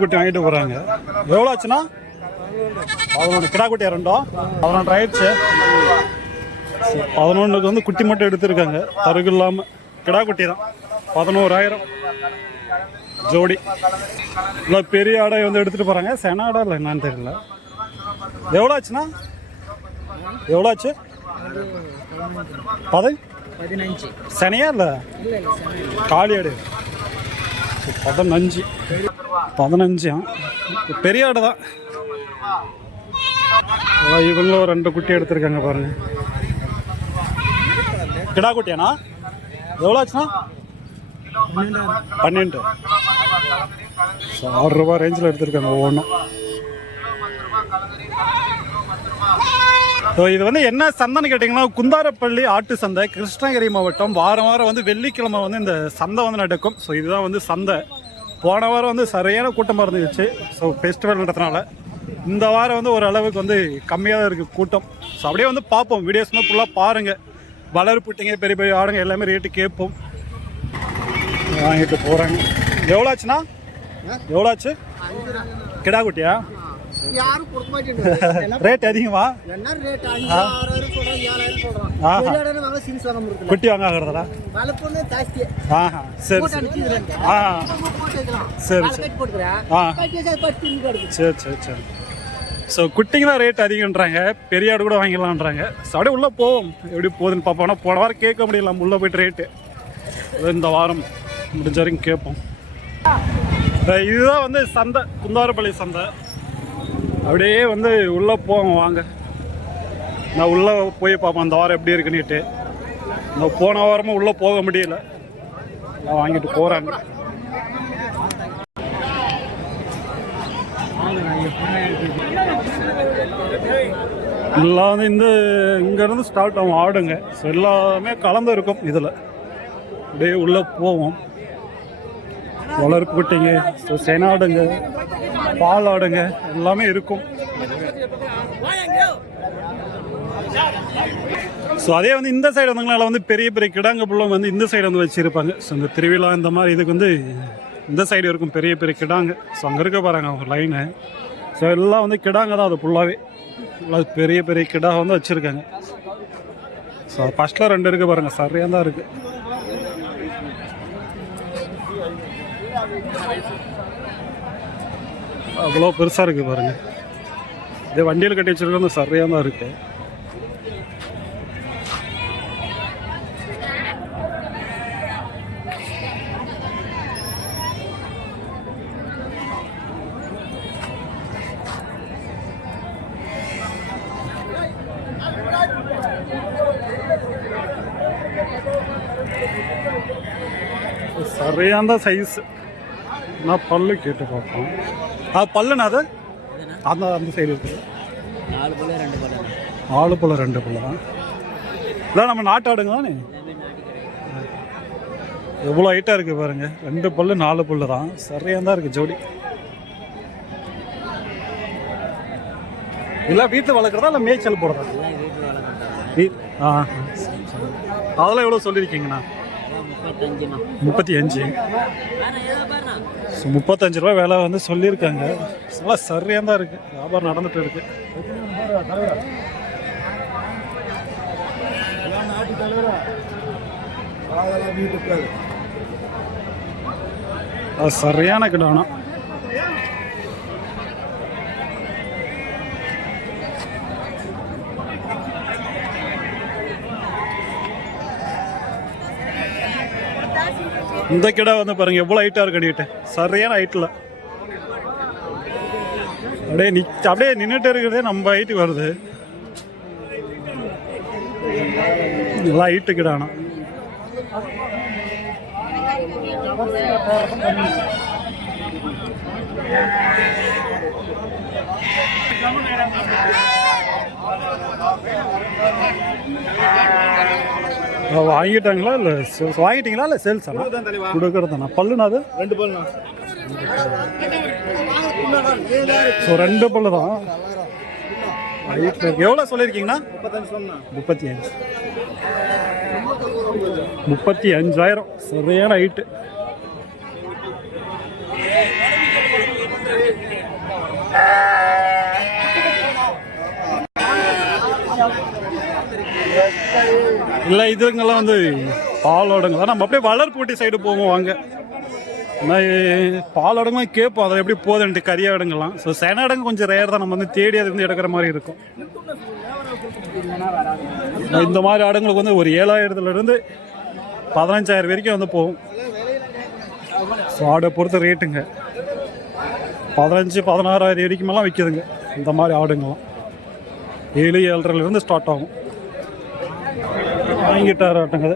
குட்டி வாங்கிட்டு போறாங்க. எவ்வளோ ஆச்சுன்னா பதினொன்று. கிடா குட்டியா ரெண்டும் பதினொன்று ஆயிடுச்சு. பதினொன்றுக்கு வந்து குட்டி மட்டும் எடுத்திருக்காங்க. தருகு இல்லாமல் கிடா குட்டி தான் பதினோராயிரம். ஜோடி. இல்லை பெரிய ஆடை வந்து எடுத்துகிட்டு போகிறாங்க சென ஆடை இல்லை என்னன்னு தெரியல. எவ்வளோ ஆச்சுண்ணா எவ்வளோ ஆச்சு பதை? பதினஞ்சு. சனியா இல்லை? காளி ஆடு. பதினஞ்சு. பதினஞ்சா பெரிய ஆடு தான். அதான் இவங்களும் ஒரு ரெண்டு குட்டி எடுத்திருக்காங்க பாருங்க. கிடா குட்டியாண்ணா? எவ்வளோ ஆச்சுண்ணா? பன்னெண்டு. ஆறு ரூபா ரேஞ்சில் எடுத்திருக்காங்க ஒவ்வொன்றும். ஸோ இது வந்து என்ன சந்தைன்னு கேட்டிங்கன்னா குந்தாரப்பள்ளி ஆட்டு சந்தை கிருஷ்ணகிரி மாவட்டம். வாரம் வாரம் வந்து வெள்ளிக்கிழமை வந்து இந்த சந்தை வந்து நடக்கும். ஸோ இதுதான் வந்து சந்தை. போன வாரம் வந்து சரியான கூட்டமாக இருந்துச்சு. ஸோ ஃபெஸ்டிவல்ன்றதுனால இந்த வாரம் வந்து ஓரளவுக்கு வந்து கம்மியாக தான் இருக்குது கூட்டம். ஸோ அப்படியே வந்து பார்ப்போம். வீடியோஸ் வந்து ஃபுல்லாக பாருங்கள் வளர் புட்டிங்க பெரிய பெரிய ஆடுங்க எல்லாமே ரேட்டு கேட்போம். வாங்கிட்டு போகிறாங்க எவ்வளோ ஆச்சுண்ணா? எவ்வளோ ஆச்சு? கிடா குட்டியா யாரும் கொடுக்க மாட்டேங்குது ரேட் அதிகமா? என்ன ரேட் ஏழாயிரம் வாங்க சீன்ஸ் வாங்க முடியல குட்டி வாங்க ஆகிறதா வளர்ப்புன்னு ஜாஸ்தி. ஆஹா. சரி சரி. சரி சரி. சரி சரி சரி. ஸோ குட்டிங்க தான் ரேட் அதிகன்றாங்க. பெரிய ஆடு கூட வாங்கிடலான்றாங்க ஸோ அப்படியே உள்ளே போவோம். எப்படி போகுதுன்னு பார்ப்போம். ஆனால் போன வாரம் கேட்க முடியல. உள்ளே போயிட்டு ரேட்டு இந்த வாரம் முடிஞ்ச வரைக்கும் கேட்போம். இதுதான் வந்து சந்தை. குந்தாரப்பள்ளி சந்தை. அப்படியே வந்து உள்ளே போவோம் வாங்க. நான் உள்ளே போய் பார்ப்போம் அந்த வாரம் எப்படி இருக்குன்னுட்டு. நான் போன வாரமும் உள்ளே போக முடியல. நான் வாங்கிட்டு போகிறாங்க எல்லாம் வந்து இந்த இங்கேருந்து ஸ்டார்ட் ஆகும் ஆடுங்க. ஸோ எல்லாமே கலந்து இருக்கும் இதில். அப்படியே உள்ளே போவோம். வளர்ப்பு குட்டிங்க ஸோ செனாடுங்க பால் ஆடுங்க எல்லாமே இருக்கும். ஸோ அதே வந்து இந்த சைடு வந்தவங்களால வந்து பெரிய பெரிய கிடாங்க புள்ளம் வந்து இந்த சைடு வந்து வச்சுருப்பாங்க. ஸோ இந்த திருவிழா இந்த மாதிரி இதுக்கு வந்து இந்த சைடு இருக்கும் பெரிய பெரிய கிடாங்க. ஸோ அங்கே இருக்க பாருங்க அவங்க லைனு ஸோ எல்லாம் வந்து கிடாங்க தான் அது ஃபுல்லாகவே பெரிய பெரிய கிடாக வந்து வச்சுருக்காங்க. ஸோ ஃபஸ்ட்டில் ரெண்டு இருக்குது பாருங்கள் சரியாக தான் இருக்குது அவ்வளோ பெருசாக இருக்குது பாருங்கள் இதே வண்டியில் கட்டி வச்சுருக்கோம் சரியாக தான் இருக்குது சரியான சைஸ் நான் பல்லு கேட்டு பார்ப்போம் ஆ பல்லுண்ணா அது? அந்த அந்த சைடு இருக்குது நாலு பல்லு ரெண்டு பல்லு. ஆளு பல்ல ரெண்டு பல்லு. தான் இல்லை நம்ம நாட்டு ஆடுங்க தானே எவ்வளோ ஹைட்டாக இருக்குது பாருங்க. ரெண்டு பல்லு நாலு பல்லு தான். சரியாக தான் இருக்குது ஜோடி. இல்லை வீட்டில் வளர்க்குறதா இல்லை மேய்ச்சல் போடுறதா? ஆ. அதெல்லாம் எவ்வளோ சொல்லியிருக்கீங்கண்ணா முப்பத்தி அஞ்சு. ஸோ முப்பத்தஞ்சு ரூபா விலை வந்து சொல்லியிருக்காங்க. நல்லா சரியாக தான் இருக்குது வியாபாரம் நடந்துட்டு இருக்கு. அது சரியான கிடானம் இந்த கிடா வந்து பாருங்க எவ்வளோ ஹைட்டாக இருக்கு சரியான ஹைட்டில் அப்படியே நி அப்படியே நின்றுட்டு இருக்கிறதே நம்ம ஹைட்டு வருது. நல்லா ஹைட்டு கிடானா வாங்கிட்டாங்களா இல்லை வாங்கிட்டீங்களா இல்லை சேல்ஸ் கொடுக்குறதாண்ணா பல்லுண்ணா அது? ரெண்டு பல்லுண்ணா. ஸோ ரெண்டு பல்லு தான் எவ்வளோ சொல்லியிருக்கீங்கண்ணா? முப்பத்தி அஞ்சு முப்பத்தி அஞ்சாயிரம் சரியான ஹைட்டு இல்லை இதுங்கெல்லாம் வந்து பாலோடங்க தான் நம்ம அப்படியே வளர்ப்பூட்டி சைடு போவோம் வாங்க பாலோடங்கலாம் கேட்போம் அதை எப்படி போகுதுன்ட்டு கரியாடுங்கலாம் ஸோ செனாடங்க கொஞ்சம் ரேர் தான் நம்ம வந்து தேடி அது வந்து எடுக்கிற மாதிரி இருக்கும். இந்த மாதிரி ஆடுங்களுக்கு வந்து ஒரு ஏழாயிரத்துலேருந்து பதினஞ்சாயிரம் வரைக்கும் வந்து போகும். ஸோ ஆடை பொறுத்த ரேட்டுங்க பதினஞ்சு பதினாறாயிரம் வரைக்குமெல்லாம் விற்கிதுங்க இந்த மாதிரி ஆடுங்கலாம் ஏழு ஏழரைலேருந்து ஸ்டார்ட் ஆகும். வாங்கிட்டார் ஆட்டங்க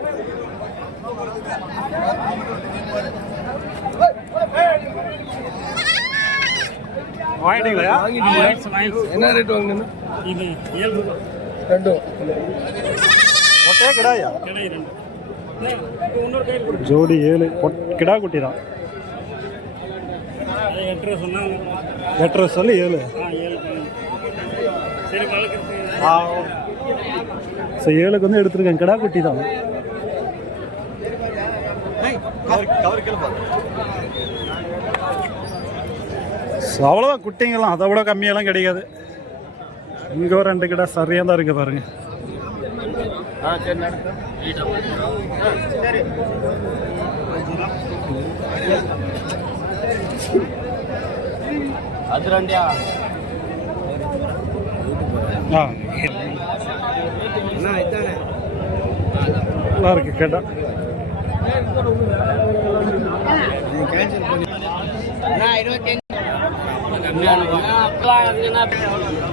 வாங்கிட்டீங்களா? என்ன ரேட் இது ஏழு ரூபா. ரெண்டு. ஒட்டே கிடாயா? ஜோடி ஏழு. கிடா குட்டி தான். எட்டரை சொல்லி ஏழு. ஆ ஸோ ஏழுக்கு வந்து எடுத்துருக்கேன். கிடா குட்டி தான். ஸோ அவ்வளோதான் குட்டிங்கெல்லாம். அதை விட கம்மியெல்லாம் கிடைக்காது. இங்கே ஒரு ரெண்டு கிடா சரியாக தான் இருக்கு பாருங்க. அது ரெண்டியா ஆ. நல்லா இருக்கு கேட்டா.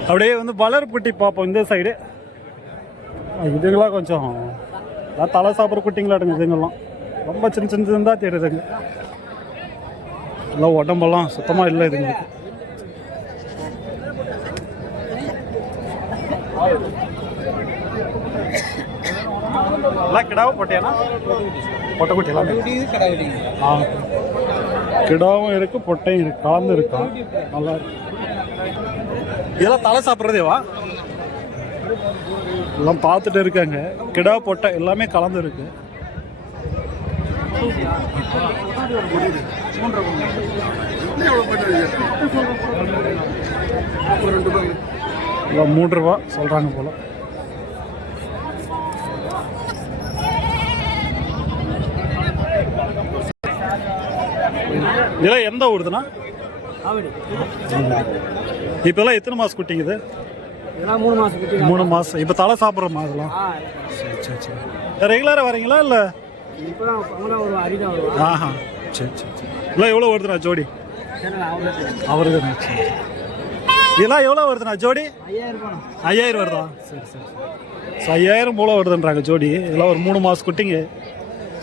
அப்படியே வந்து வளர்புட்டி பார்ப்போம் இந்த சைடு இதுங்களாம் கொஞ்சம் தலை சாப்பிட்ற குட்டிங்களாட்டுங்க இதுங்கெல்லாம். ரொம்ப சின்ன சின்ன சின்னதாக தெரியுதுங்க எல்லாம் உடம்பெல்லாம் சுத்தமாக இல்லை இதுங்களுக்கு. எல்லாம் கிடாவும் போட்டியானா பொட்டைக்குட்டி எல்லாமே ஆ கிடாவும் இருக்கு பொட்டையும் இருக்கு கலந்து இருக்கும் நல்லா இதெல்லாம் தலை சாப்பிட்றதேவா எல்லாம் பார்த்துட்டு இருக்காங்க கிடா பொட்டை எல்லாமே கலந்து இருக்கு எல்லாம் மூன்று ரூபா சொல்றாங்க போல இதெல்லாம் எந்த ஊருதுண்ணா? இப்போல்லாம் எத்தனை மாதம் குட்டிங்குது இதெல்லாம் மூணு மாசம் குட்டி மூணு மாதம் இப்போ தலை சாப்பிட்றோமா அதெல்லாம்? ஆ சரி சரி சரி. ரெகுலராக வரீங்களா இல்லை? ஆஹா. சரி சரி சரி. இல்லை எவ்வளோ வருதுண்ணா ஜோடி? அவருக்கு இதெல்லாம் எவ்வளோ வருதுண்ணா ஜோடி? ஐயாயிரம் வருதா? சரி சரி ஸோ ஐயாயிரம் போல வருதுன்றாங்க ஜோடி. இதெல்லாம் ஒரு மூணு மாதம் குட்டிங்க.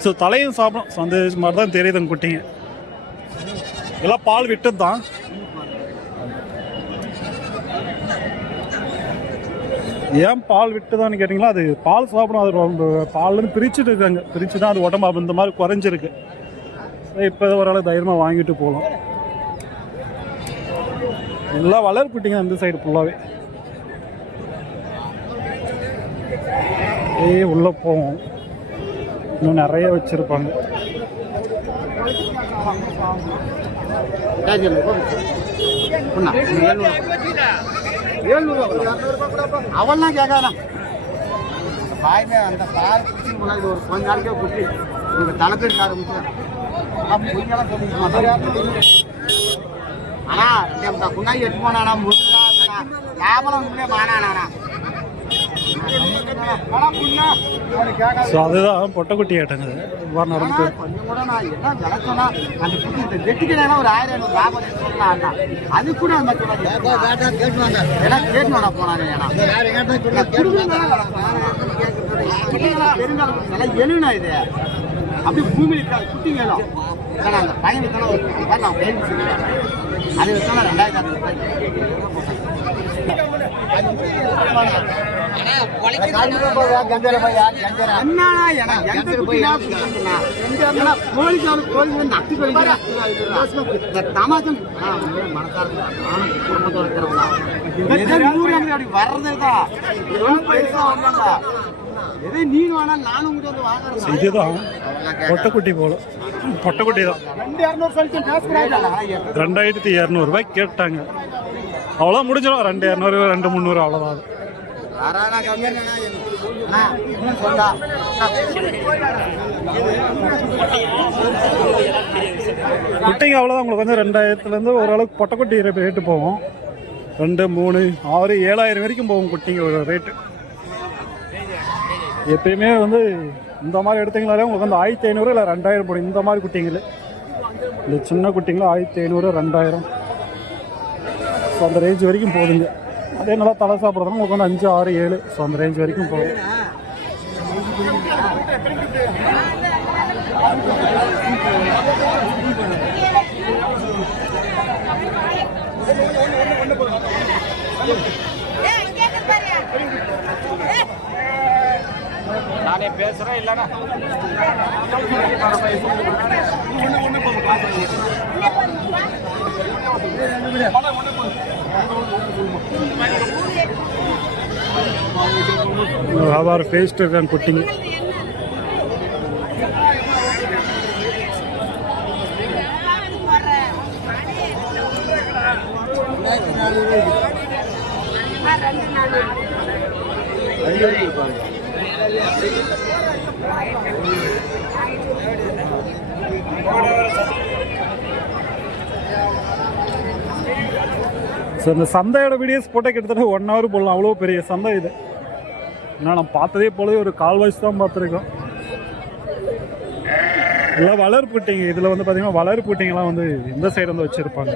ஸோ தலையும் சாப்பிடும். ஸோ அந்த மாதிரி தான் தெரியுதுங்க குட்டிங்க. எல்லாம் பால் விட்டது தான் ஏன் பால் விட்டுதான்னு கேட்டிங்களா? அது பால் சாப்பிடும் அது ரொம்ப பால்லேருந்து பிரிச்சுட்டு இருக்காங்க. பிரித்து தான் அது உடம்பு இந்த மாதிரி குறைஞ்சிருக்கு. இப்போ ஓரளவு தைரியமாக வாங்கிட்டு போகலாம் எல்லாம் வளர்ப்பிட்டிங்க அந்த சைடு ஃபுல்லாகவே ஏய் உள்ளே போவோம். இன்னும் நிறைய வச்சுருப்பாங்க. அவள்லாம் கேட்காதான் பாய்மே அந்த பால் குச்சி முன்னாடி ஒரு கொஞ்ச நாளைக்கே குட்டி உங்களுக்கு தலைப்பு இருக்க ஆரம்பிச்சு பொய்யெல்லாம் சொல்லிக்க மாட்டாங்க ஆனா இந்த குன்னாடி எட்டு போனானா முடிஞ்சா லாபம் உண்மையே மானானா ஸோ அதுதான் பொட்டைக்குட்டி ஆட்டங்குது. வர நடந்து கொஞ்சம் கூட நான் என்ன விலை சொன்னா அந்த குட்டி இந்த ஒரு ஆயிரம் ஐநூறு லாபம். அது கூட அந்த கேட்டுவாங்க ஏன்னா கேட்டுவாங்க போனாங்க ஏன்னா. பெருங்காலம் நல்லா எழுனா இது. அப்படி பூமியில் இருக்காது குட்டி வேணும். ஏன்னா அந்த பையன் வித்தனா ஒரு ரூபாய் நான் பேர் சொல்லுவேன் அது வித்தனா ரெண்டாயிரத்தி ரூபாய் தமாசம் குடும்பத்தோட இருக்கிறவங்களா. வர்றதுதான். எதோ? நானும் உங்ககிட்ட வாங்குறேன். இதுதான் பொட்டைக்குட்டி போல. பொட்டைக்குட்டி தான். ரெண்டாயிரத்தி இரநூறுபாய் கேட்டாங்க. அவ்வளோ முடிஞ்சிடும். ரெண்டு இரநூறு ரெண்டு முந்நூறு அவ்வளோதான் குட்டிங்க அவ்வளோதான் உங்களுக்கு வந்து ரெண்டாயிரத்துலேருந்து ஓரளவுக்கு பொட்டக்குட்டி ரேட்டு போகும். ரெண்டு மூணு ஆறு ஏழாயிரம் வரைக்கும் போகும் குட்டிங்க ரேட்டு எப்பயுமே வந்து இந்த மாதிரி எடுத்தீங்களாலே உங்களுக்கு வந்து ஆயிரத்தி ஐநூறு இல்லை ரெண்டாயிரம் போடும். இந்த மாதிரி குட்டிங்களே. இந்த சின்ன குட்டிங்களும் ஆயிரத்தி ஐநூறு ரெண்டாயிரம். ஸோ அந்த ரேஞ்ச் வரைக்கும் போதுங்க. அதே நல்லா தலை சாப்பிட்றதுனா உங்களுக்கு வந்து அஞ்சு ஆறு ஏழு. ஸோ அந்த ரேஞ்ச் வரைக்கும் போகும். நானே பேசுறேன் இல்லைன்னா. அவர் பேஸ்ட் இருக்காங்க குட்டிங்க ஸோ இந்த சந்தையோட வீடியோஸ் போட்டால் கிட்டத்தட்ட ஒன் ஹவர் போடலாம். அவ்வளோ பெரிய சந்தை இது. ஏன்னா நான் பார்த்ததே போலவே ஒரு கால்வாய்ஸ் தான் பார்த்துருக்கோம். எல்லாம் வளர் பூட்டிங்க இதில் வந்து பார்த்தீங்கன்னா வளர் பூட்டிங்கெல்லாம் வந்து இந்த சைடு வந்து வச்சுருப்பாங்க.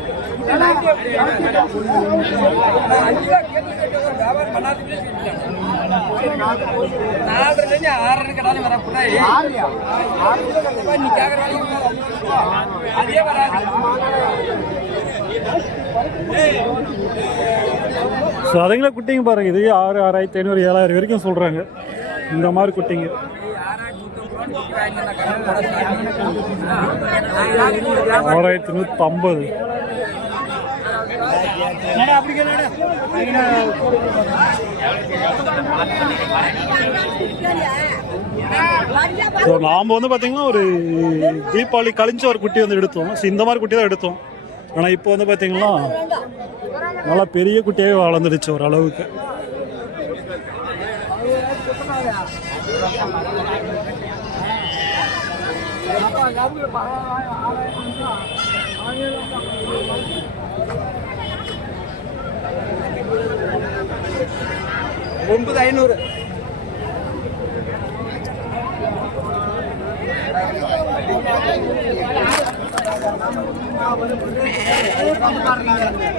குட்டிக்கு ஸோ அதுங்களே குட்டிங்க பாருங்க. இது ஆறு ஆறாயிரத்தி ஐநூறு ஏழாயிரம் வரைக்கும் சொல்கிறாங்க இந்த மாதிரி குட்டிங்க. ஆறாயிரத்தி நூற்றி ஐம்பது. ஸோ நாம் வந்து பார்த்தீங்கன்னா ஒரு தீபாவளி கழிஞ்ச ஒரு குட்டி வந்து எடுத்தோம். ஸோ இந்த மாதிரி குட்டி தான் எடுத்தோம். ஆனால் இப்போ வந்து பார்த்தீங்கன்னா நல்லா பெரிய குட்டியாகவே வளர்ந்துடுச்சு ஒரு அளவுக்கு ஒன்பது ஐநூறு.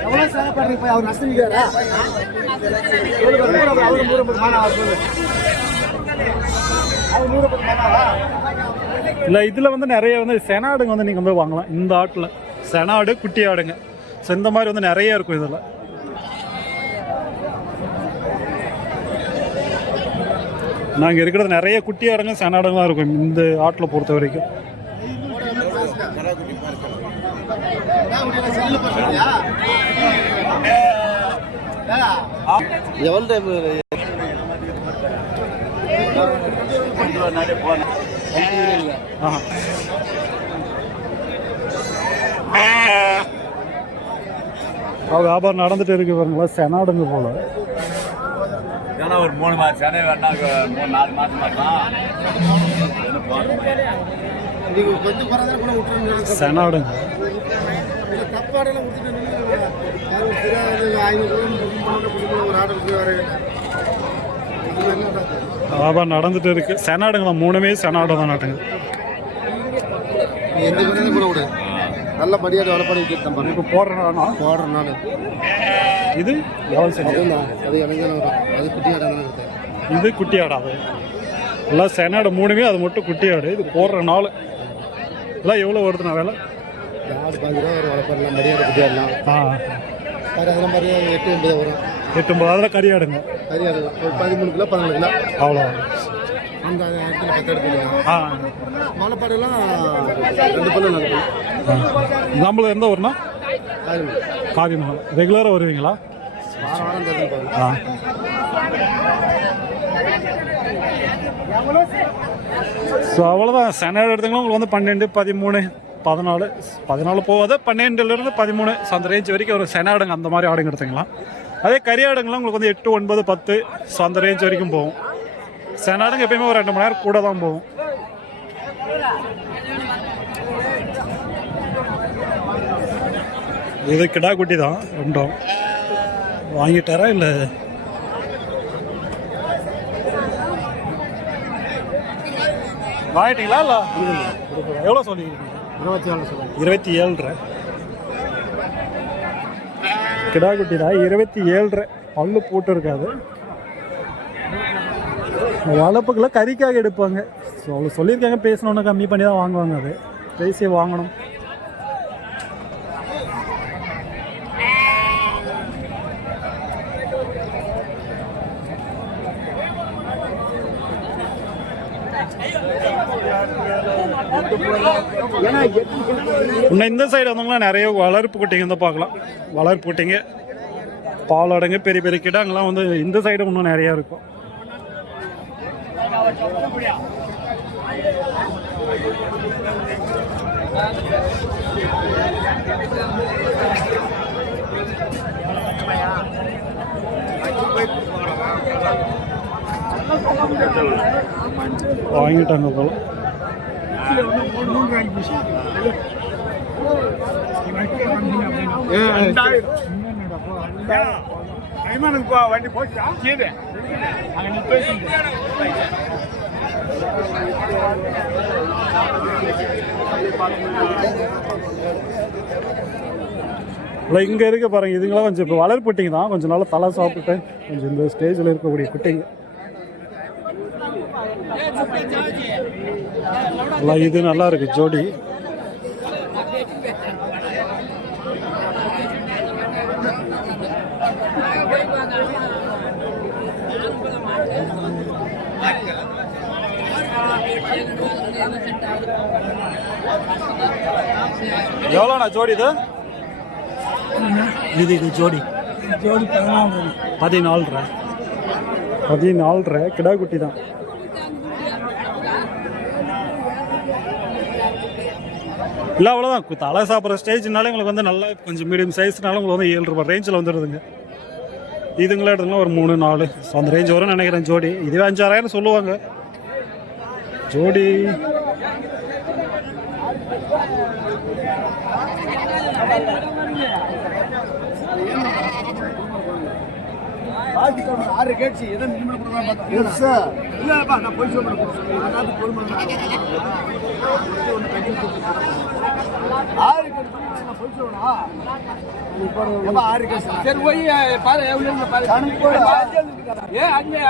எவ்வளோ சேவைப்படுறீங்க போய் அவர் நூறு பத்து மாணவா சொல்லு அவர் நூறு பத்து மாணவா இல்லை இதில் வந்து நிறைய வந்து செனாடுங்க வந்து நீங்கள் வந்து வாங்கலாம். இந்த ஆட்டில். செனாடு குட்டி ஆடுங்க. ஸோ இந்த மாதிரி வந்து நிறைய இருக்கும் இதில். நாங்கள் இருக்கிறது நிறைய குட்டி ஆடுங்க செனாடுங்களாம் இருக்கும் இந்த ஆட்டில் பொறுத்த வரைக்கும் எவ்வளோ டைம் வியாபாரம் நடந்துட்டு இருக்கு பாருங்களா செனாடுங்க போல ஏன்னா ஒரு மூணு மாதம் சென்னை வேணா மூணு நாலு மாதம் தான் செனாடுங்க வேறு வியாபாரம் நடந்துட்டு இருக்கு. செனாடுங்களா மூணுமே செனாடு தான் நாட்டுங்க எந்த விதத்தையும் கூட விடு. நல்ல மரியாதை வள பண்ணி வைக்கிறேன் பாருங்க இப்போ போடுறேன்னா போடுறனால இது? எவ்வளோ செஞ்சு? அது எனக்கு அது குட்டி ஆடை தான் கொடுத்தேன் இது குட்டி ஆடாது எல்லாம் செனாடு மூணுமே அது மட்டும் குட்டி ஆடு இது போடுற நாள் இதெல்லாம் எவ்வளோ வருதுண்ணா வேலை? ஆடு பாஞ்சு ரூபா வரும் வளர்ப்பறலாம் மரியாதை குட்டி ஆடலாம் ஆ. வேறு அதில் மரியாதை எட்டு ஒன்பது வரும். எட்டு ஒன்பது. அதில் கறி ஆடுங்க மரியாதை ஒரு பதிமூணு கிலோ பதினாலு கிலோ. அவ்வளோ. அந்த இடத்துல பத்து எடுத்துக்கலாம் ஆ. மலைப்பாடுலாம் ரெண்டு பல்லு நடக்கும் நம்மள எந்த ஊர்னா காரியமங்கலம் ரெகுலராக வருவீங்களா? ஆ. ஸோ அவ்வளோதான் சென்னையில் எடுத்தீங்கன்னா உங்களுக்கு வந்து பன்னெண்டு பதிமூணு பதினாலு பதினாலு போகாது. பன்னெண்டுலேருந்து பதிமூணு. ஸோ அந்த ரேஞ்ச் வரைக்கும் ஒரு செனாடுங்க அந்த மாதிரி ஆடுங்க எடுத்துக்கலாம் அதே கரியாடுங்கலாம் உங்களுக்கு வந்து எட்டு ஒன்பது பத்து. ஸோ அந்த ரேஞ்ச் வரைக்கும் போகும். செனாடுங்க எப்பயுமே ஒரு ரெண்டு மணி நேரம் கூட தான் போகும். இது கிடா குட்டி தான் ரெண்டும். வாங்கிட்டாரா இல்லை? வாங்கிட்டீங்களா இல்லை? எவ்வளோ சொல்லியிருக்கீங்க? இருபத்தி ஏழு சொல்லுங்கள் இருபத்தி ஏழ்ரை கிடா குட்டி தான் இருபத்தி ஏழ்ரை பல்லு போட்டு இருக்காது வளர்ப்புக்குள்ள கறிக்காக எடுப்பாங்க. ஸோ அவ்வளோ சொல்லியிருக்காங்க பேசணுன்னு கம்மி பண்ணி தான் வாங்குவாங்க அது. பேசி வாங்கணும். இன்னும் இந்த சைடு வந்தவங்களாம் நிறைய வளர்ப்பு குட்டிங்க வந்து பார்க்கலாம். வளர்ப்பு குட்டிங்க. பாலடங்கு பெரிய பெரிய கிடங்கெலாம் வந்து இந்த சைடு இன்னும் நிறைய இருக்கும். வாங்கிட்டாங்க போல. வண்டி போச்சா? கீழே. அங்க நீ பேசி இல்லை இங்கே இருக்க பாருங்க இதுங்களாம் கொஞ்சம் இப்போ வளர்ப்புட்டிங்க தான். கொஞ்சம் நல்லா தலை சாப்பிட்டு கொஞ்சம் இந்த ஸ்டேஜில் இருக்கக்கூடிய குட்டிங்க. இது நல்லா இருக்கு ஜோடி. எவ்வளோண்ணா ஜோடி இது? இது இது ஜோடி. ஜோடி பதினாலு பதினாலரை கிடா குட்டி தான். இல்லை அவ்வளோதான் தலை சாப்பிட்ற ஸ்டேஜ்னாலே உங்களுக்கு வந்து நல்லா கொஞ்சம் மீடியம் சைஸ்னால உங்களுக்கு வந்து ஏழு ரூபாய் ரேஞ்சில் வந்துடுதுங்க இதுங்களா எடுத்துக்கலாம் ஒரு மூணு நாலு. ஸோ அந்த ரேஞ்ச் வரும்னு நினைக்கிறேன் ஜோடி. இதுவே அஞ்சாறாயிரம் சொல்லுவாங்க. ஜோடி. இல்லப்பா நான் போய் சொல்றேன். ஆறு நான் போய் சொல்லணும் ஆறு கேட்சி சரி போய் பாரு எவ்வளோ பாரு ஏ அங்கே